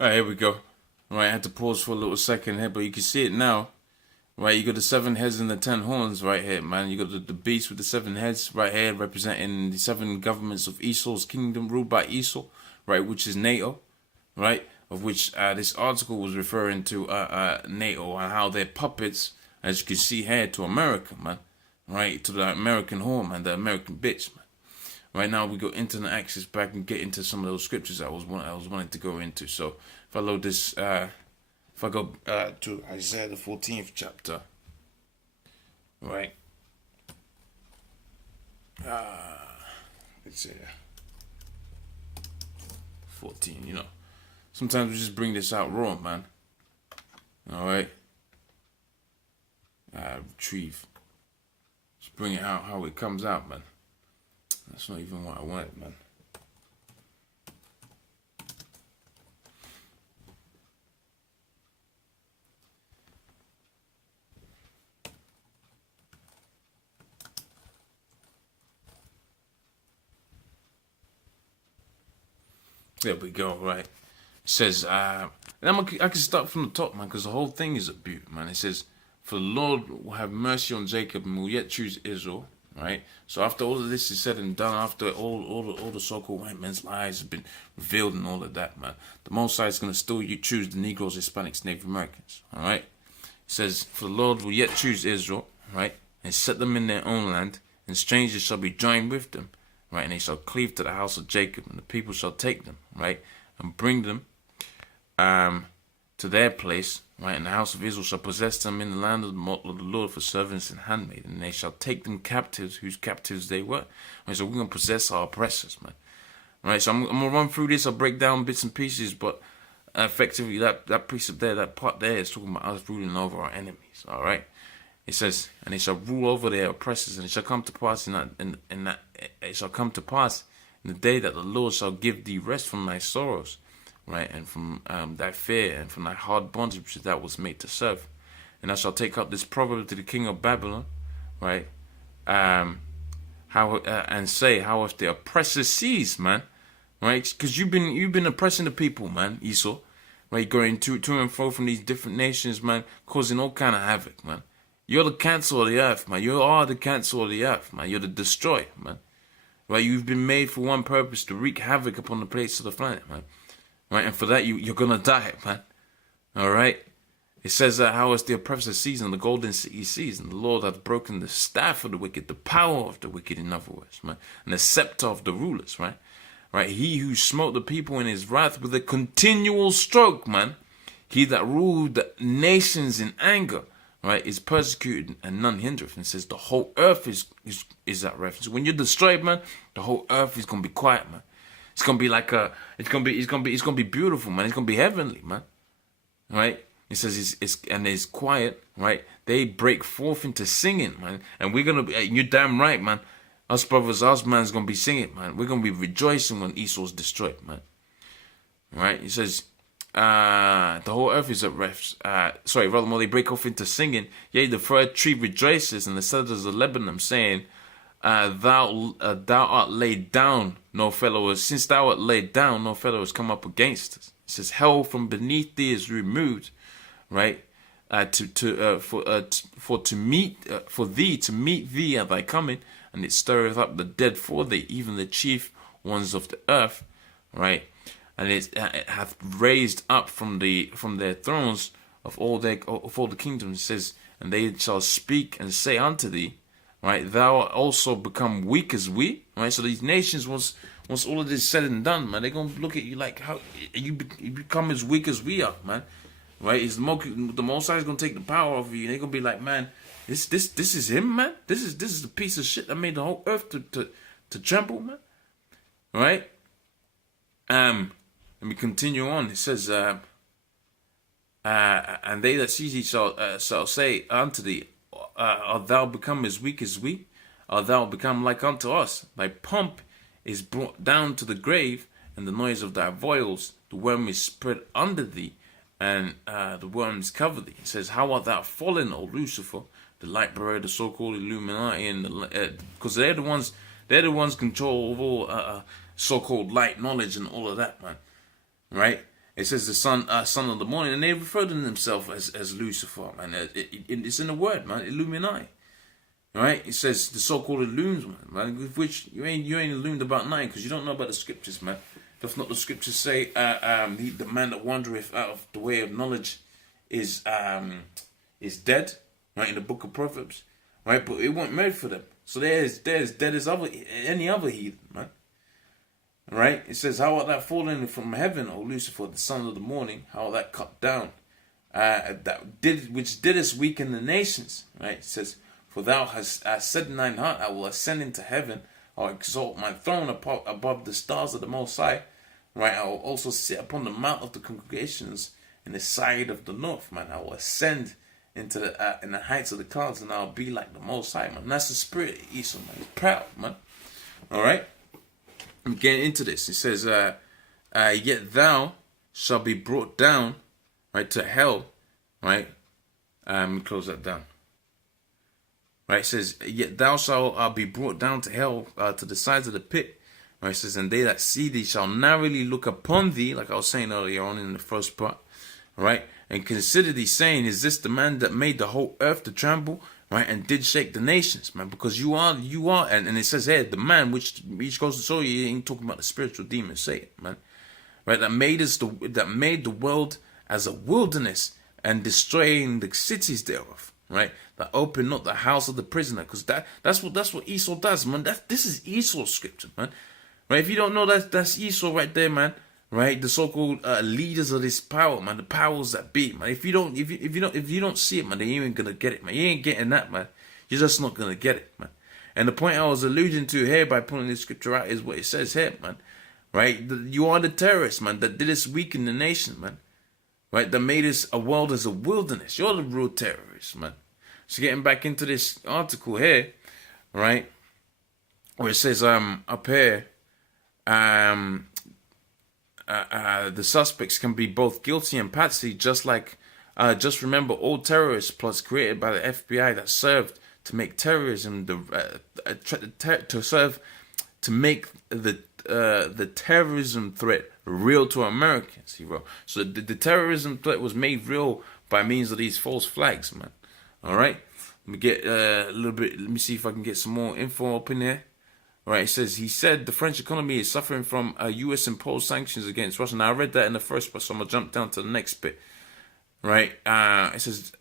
Alright, here we go. Right, I had to pause for a little second here, but you can see it now. Right, you got the 7 heads and the 10 horns right here, man. You got the beast with the 7 heads right here, representing the 7 governments of Esau's kingdom, ruled by Esau, right, which is NATO, right, of which this article was referring to NATO and how they're puppets, as you can see here, to America, man. Right, to the American whore, man, the American bitch, man. Right now we go into the Axis back and get into some of those scriptures I was wanting to go into. So if I load this, if I go to Isaiah the 14th chapter, right? It's 14. You know, sometimes we just bring this out raw, man. All right. Retrieve. Just bring it out how it comes out, man. That's not even what I wanted, man. There we go, right. It says, and I can start from the top, man, because the whole thing is a beaut, man. It says, for the Lord will have mercy on Jacob and will yet choose Israel. Right, so after all of this is said and done, after all the so-called white men's lies have been revealed and all of that, man, the Most High is going to still choose the Negroes, Hispanics, Native Americans. All right, it says, for the Lord will yet choose Israel, right, and set them in their own land, and strangers shall be joined with them, right, and they shall cleave to the house of Jacob, and the people shall take them, right, and bring them to their place, right, and the house of Israel shall possess them in the land of the Lord for servants and handmaids, and they shall take them captives, whose captives they were. Right, so we're going to possess our oppressors, man. Right, so I'm going to run through this, I'll break down bits and pieces, but effectively that precept there, that part there is talking about us ruling over our enemies, all right? It says, and they shall rule over their oppressors, and it shall come to pass it shall come to pass in the day that the Lord shall give thee rest from thy sorrows, right, and from thy fear, and from thy hard bondage which thou was made to serve. And I shall take up this proverb to the king of Babylon, right, and say, how if the oppressor sees, man, right, because you've been oppressing the people, man, Esau, right, going to and fro from these different nations, man, causing all kind of havoc, man. You're the cancer of the earth, man. You are the cancer of the earth, man. You're the destroyer, man. Right, you've been made for one purpose, to wreak havoc upon the place of the planet, man. Right, and for that you're gonna die, man. All right. It says that how is the oppressor seized and the golden city seized, and the Lord hath broken the staff of the wicked, the power of the wicked, in other words, man, and the scepter of the rulers, right? Right. He who smote the people in his wrath with a continual stroke, man. He that ruled the nations in anger, right, is persecuted and none hindereth. And says the whole earth is at refuge. When you're destroyed, man, the whole earth is gonna be quiet, man. It's gonna be like it's gonna be beautiful, man. It's gonna be heavenly, man. Right? It says it's quiet, right? They break forth into singing, man. And we're gonna be, you're damn right, man. Us brothers, us man's gonna be singing, man. We're gonna be rejoicing when Esau's destroyed, man. Right? It says, the whole earth is at rest. Rather, they break off into singing. Yea, the fir tree rejoices, and the cedars of Lebanon, saying, thou art laid down, no fellow is, since thou art laid down, no fellow has come up against us. It says, hell from beneath thee is removed, right? For thee to meet thee at thy coming, and it stirreth up the dead for thee, even the chief ones of the earth, right? And it hath raised up from their thrones of all the kingdoms. It says, and they shall speak and say unto thee, right, thou art also become weak as we, right? So these nations, once all of this said and done, man, they're gonna look at you like how you become as weak as we are, man. Right? It's the Most High is gonna take the power off of you. And they're gonna be like, man, this is him, man. This is the piece of shit that made the whole earth to tremble, man. Right? Let me continue on. It says, and they that see thee shall say unto thee, art thou become as weak as we? Art thou become like unto us? Thy pomp is brought down to the grave, and the noise of thy voiles, the worm is spread under thee, and the worms cover thee. It says, how art thou fallen, O Lucifer, the light bearer, the so-called Illuminati, and because they're the ones control of all so-called light knowledge and all of that, man. Right? It says the son of the morning, and they refer to themselves as Lucifer, man. It's in the word, man. Illuminati. Right? It says the so-called illumes, man. With which you ain't illumined about nothing because you don't know about the scriptures, man. Does not the scriptures say, the man that wandereth out of the way of knowledge is dead, right? In the book of Proverbs, right? But it wasn't made for them. So there's dead as any other heathen, man. Right? It says, how art thou fallen from heaven, O Lucifer, the son of the morning? How art thou cut down? Which didst weaken the nations, right? It says, for thou hast said in thine heart, I will ascend into heaven. I'll exalt my throne above the stars of the Most High. Right? I will also sit upon the mount of the congregations in the side of the north, man. I will ascend into in the heights of the clouds, and I'll be like the Most High, man. That's the spirit of Esau, man. He's proud, man. All right? I'm getting into this. It says, yet thou shalt be brought down, right, to hell, right? Let me close that down. Right, it says, yet thou shalt be brought down to hell, to the sides of the pit. Right, it says, and they that see thee shall narrowly look upon thee, like I was saying earlier on in the first part, right, and consider thee, saying, is this the man that made the whole earth to tremble, right, and did shake the nations, man? Because you are, and it says here, the man, which goes to show you, ain't talking about the spiritual demon, say it, man, right, that made the world as a wilderness and destroying the cities thereof, right, that open not the house of the prisoner, because that's what Esau does, man. This is Esau's scripture, man. Right? If you don't know, that's Esau right there, man. Right? The so-called leaders of this power, man. The powers that be, man. If you don't see it, man, they ain't gonna get it, man. You ain't getting that, man. You're just not gonna get it, man. And the point I was alluding to here by pulling this scripture out is what it says here, man. Right? You are the terrorists, man, that did this weaken the nation, man. Right? That made us a world as a wilderness. You're the real terrorists, man. So getting back into this article here, right, where it says up here, the suspects can be both guilty and patsy, just remember all terrorist plots created by the FBI that served to make terrorism to make the terrorism threat real to Americans, he wrote. So the terrorism threat was made real by means of these false flags, man. All right, let me get a little bit. Let me see if I can get some more info up in there. All right, he said the French economy is suffering from U.S. imposed sanctions against Russia. Now I read that in the first part, so I'm gonna jump down to the next bit. Right, it says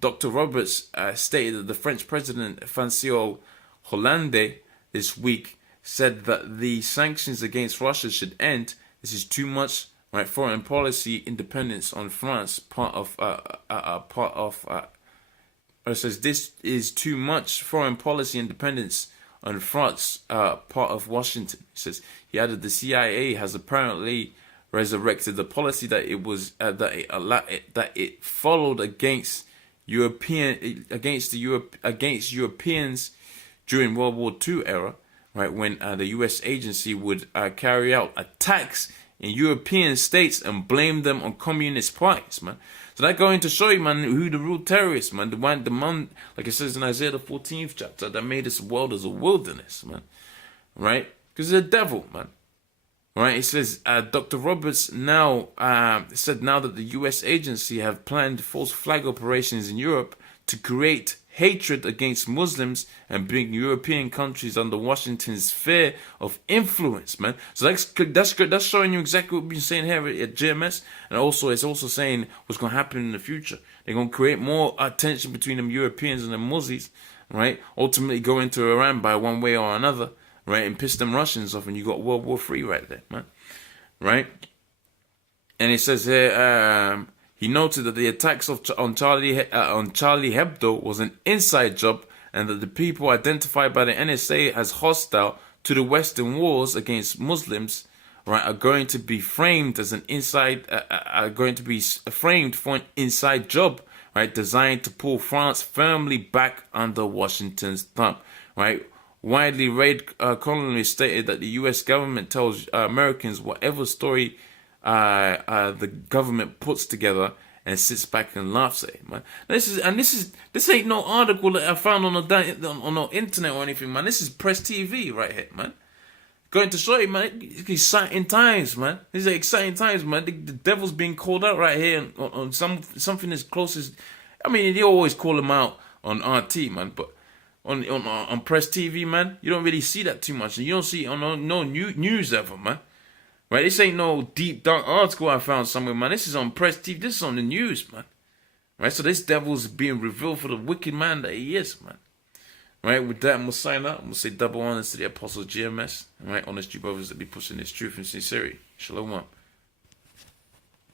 Dr. Roberts stated that the French President François Hollande this week said that the sanctions against Russia should end. This is too much, right? Foreign policy independence on France, it says this is too much foreign policy independence on France, part of Washington. It says he added the CIA has apparently resurrected the policy that it followed against Europeans during World War II era, right, when the U.S. agency would carry out attacks in European states and blame them on communist parties, man. So that going to show you, man, who the real terrorists, man. The man, like it says in Isaiah the 14th chapter, that made this world as a wilderness, man. Right? Because the devil, man. Right? It says, Dr. Roberts said now that the U.S. agency have planned false flag operations in Europe to create hatred against Muslims and bring European countries under Washington's sphere of influence, man. So that's showing you exactly what we've been saying here at GMS, and also it's also saying what's going to happen in the future. They're going to create more tension between them Europeans and the Muslims, right? Ultimately go into Iran by one way or another, right? And piss them Russians off, and you got World War III right there, man. Right? And it says here, he noted that the attacks on Charlie Hebdo was an inside job, and that the people identified by the NSA as hostile to the Western wars against Muslims, right, are going to be framed as framed for an inside job, right, designed to pull France firmly back under Washington's thumb, right. Widely read columnists stated that the U.S. government tells Americans whatever story the government puts together and sits back and laughs at it, man. This ain't no article that I found on the internet or anything, man. This is Press TV right here, man. going to show you, man, it's exciting times, man. These are exciting times, man. The devil's being called out right here on something as close as, I mean, they always call him out on RT, man, but on Press TV, man, you don't really see that too much. You don't see it on no news ever, man. Right? This ain't no deep dark article I found somewhere, man. This is on Press TV. This is on the news, man. Right? So this devil's being revealed for the wicked man that he is, man. Right, with that, I'm going to sign up. I'm going to say double honors to the Apostle GMS. Right, honest Jew brothers that be pushing this truth and sincerity. Shalom up.